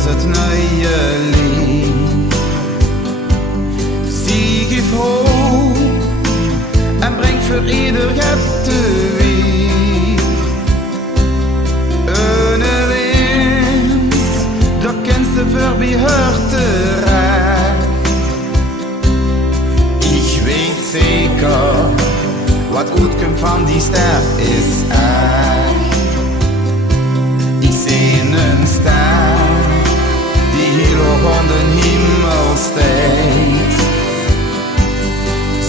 is het nieuwe lied. Zie geeft hoop en brengt voor ieder het te wie. Een wind, dat kent ze voorbij te raak. Ik weet zeker, wat uitkomt van die ster is echt. Ik zie een ster die heel hoog aan de hemel steekt.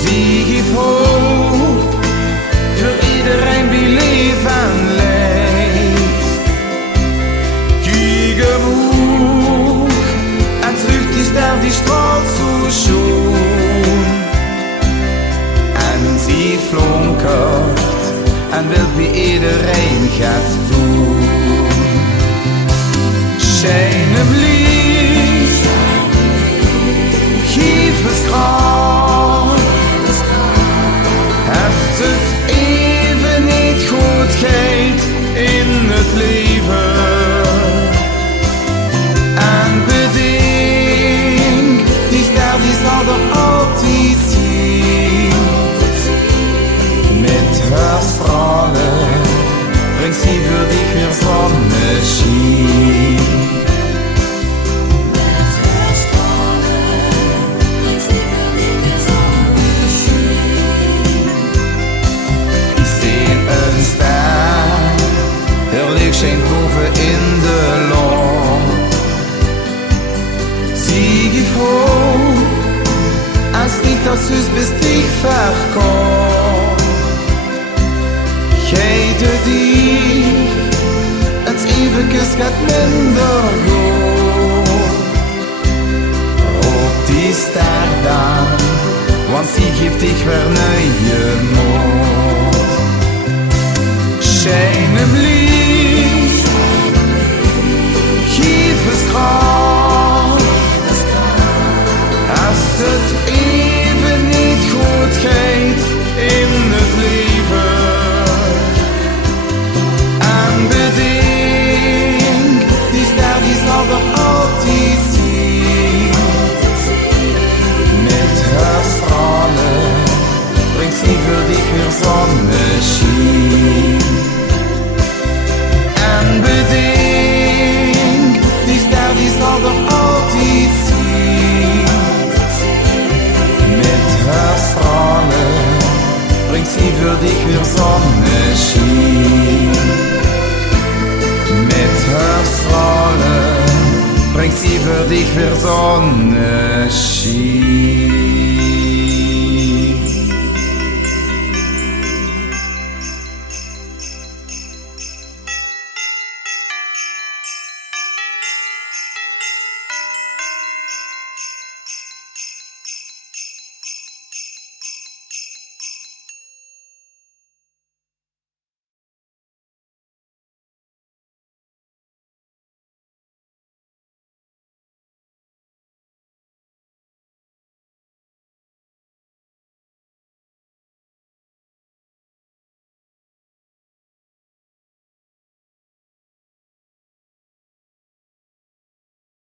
Zie geeft hoop voor iedereen die leeft en leeft. Kijk omhoog en zoekt die ster die straalt zo schoon. En sie flonkert en wil wie iedereen gaat doen. Schijne blies, geef het kracht. Als het even niet goed gaat in het leven. En bedenk, die ster die zal er altijd zien. Met haar stralen brengt sie voor dich weer zonneschijn. Geen boven in de lucht. Zie geeft hoop, als niet als zus bist dich verkocht. Geet het dich, het eeuwig gaat minder goed. Roep die ster dan, want sie geeft dich weer nieuwe moed. Schijne blies, geef het kracht. Als het even niet goed gaat in het leven. En bedenk, die ster die zal er altijd zien. Met haar stralen brengt sie voor dich weer zonneschijn. En bedenk, die ster die zal er altijd zien. Met haar stralen brengt sie voor dich weer zonneschijn. Met haar stralen brengt sie voor dich weer zonneschijn.